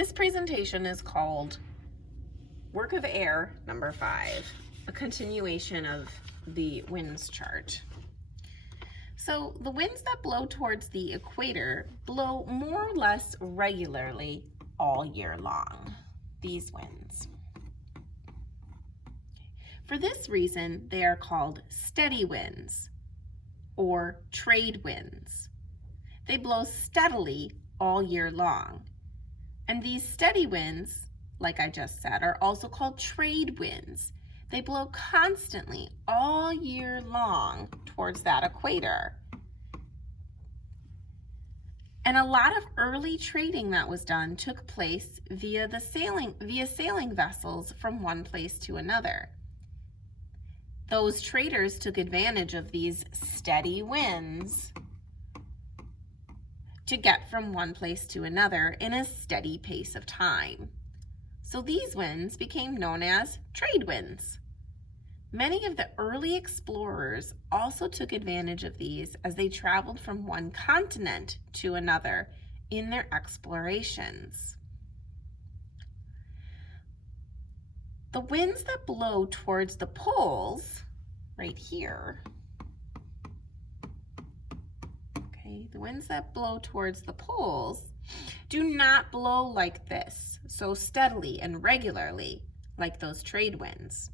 This presentation is called Work of Air number 5, a continuation of the winds chart. So the winds that blow towards the equator blow more or less regularly all year long, these winds. For this reason, they are called steady winds or trade winds. They blow steadily all year long. And these steady winds, like I just said, are also called trade winds. They blow constantly all year long towards that equator. And a lot of early trading that was done took place via sailing vessels from one place to another. Those traders took advantage of these steady winds to get from one place to another in a steady pace of time. So these winds became known as trade winds. Many of the early explorers also took advantage of these as they traveled from one continent to another in their explorations. The winds that blow towards the poles, right here, the winds that blow towards the poles do not blow like this, so steadily and regularly like those trade winds.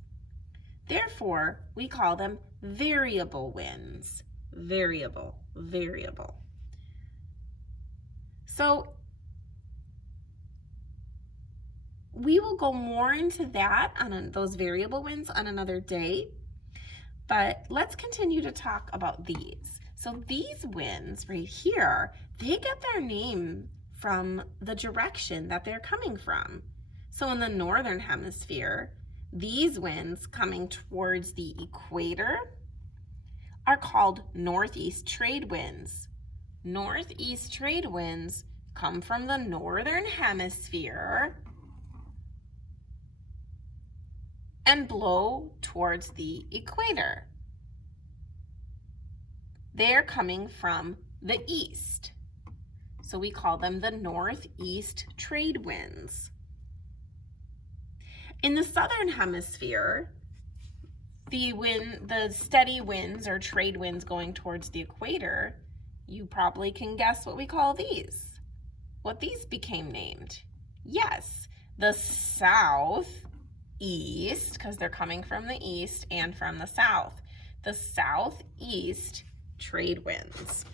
Therefore, we call them variable winds. Variable. So we will go more into that on those variable winds on another day, but let's continue to talk about these. So these winds right here, they get their name from the direction that they're coming from. So in the northern hemisphere, these winds coming towards the equator are called northeast trade winds. Northeast trade winds come from the northern hemisphere and blow towards the equator. They're coming from the east. So we call them the northeast trade winds. In the southern hemisphere, the steady winds or trade winds going towards the equator, you probably can guess what we call these. What these became named. Yes, the southeast, because they're coming from the east and from the south. The southeast trade winds.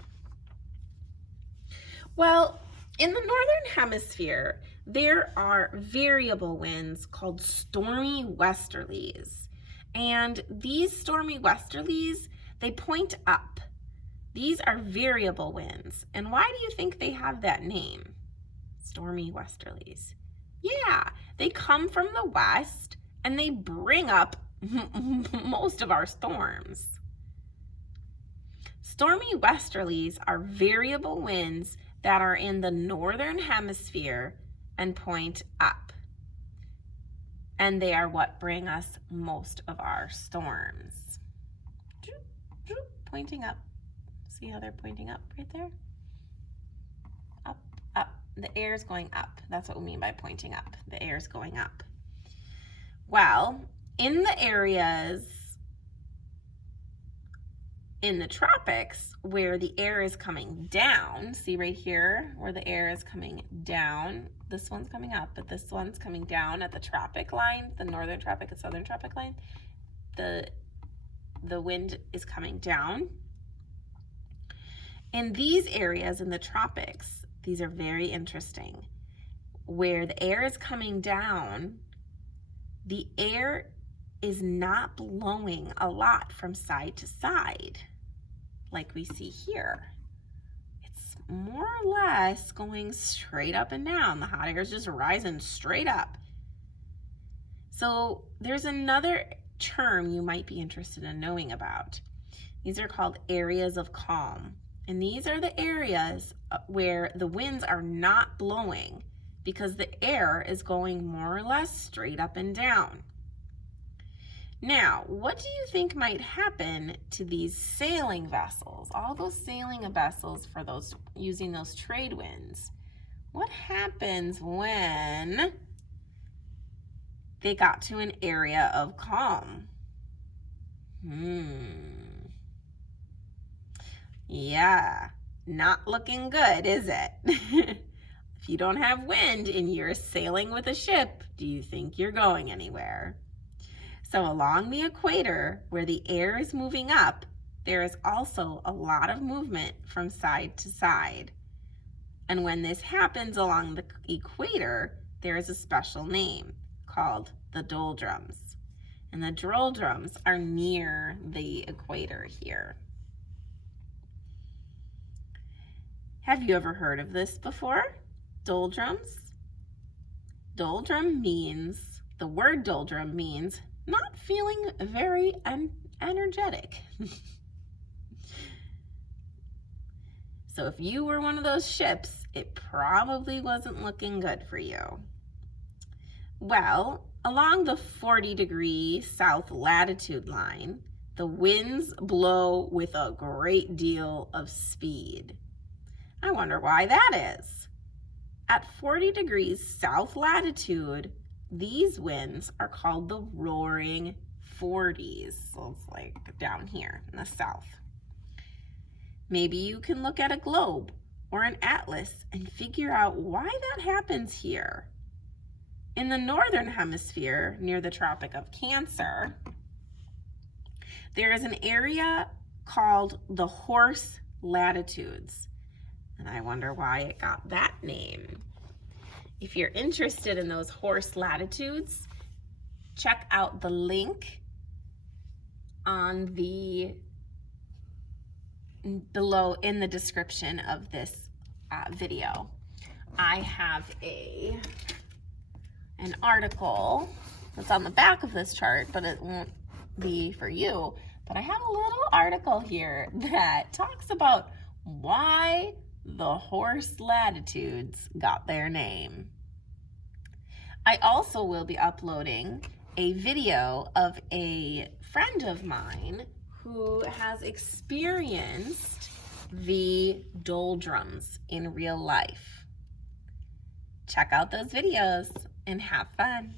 Well, in the northern hemisphere, there are variable winds called stormy westerlies. And these stormy westerlies, they point up. These are variable winds. And why do you think they have that name? Stormy westerlies. Yeah, they come from the west and they bring up most of our storms. Stormy westerlies are variable winds that are in the northern hemisphere and point up. And they are what bring us most of our storms. Pointing up. See how they're pointing up right there? Up, up. The air is going up. That's what we mean by pointing up. The air is going up. Well, in the areas in the tropics where the air is coming down, see right here where the air is coming down, this one's coming up, but this one's coming down at the tropic line, the northern tropic and southern tropic line, the wind is coming down. In these areas in the tropics, these are very interesting, where the air is coming down, the air is not blowing a lot from side to side like we see here. It's more or less going straight up and down. The hot air is just rising straight up. So there's another term you might be interested in knowing about. These are called areas of calm. And these are the areas where the winds are not blowing because the air is going more or less straight up and down. Now, what do you think might happen to these sailing vessels? All those sailing vessels for those using those trade winds. What happens when they got to an area of calm? Yeah, not looking good, is it? If you don't have wind and you're sailing with a ship, do you think you're going anywhere? So along the equator, where the air is moving up, there is also a lot of movement from side to side. And when this happens along the equator, there is a special name called the doldrums. And the doldrums are near the equator here. Have you ever heard of this before? Doldrums? The word doldrum means not feeling very energetic. So if you were one of those ships, it probably wasn't looking good for you. Well, along the 40-degree south latitude line, the winds blow with a great deal of speed. I wonder why that is. At 40 degrees south latitude, these winds are called the roaring 40s. So it's like down here in the south. Maybe you can look at a globe or an atlas and figure out why that happens here. In the northern hemisphere, near the Tropic of Cancer, there is an area called the Horse Latitudes. And I wonder why it got that name. If you're interested in those horse latitudes, check out the link on below in the description of this video. I have an article that's on the back of this chart, but it won't be for you. But I have a little article here that talks about why the horse latitudes got their name. I also will be uploading a video of a friend of mine who has experienced the doldrums in real life. Check out those videos and have fun.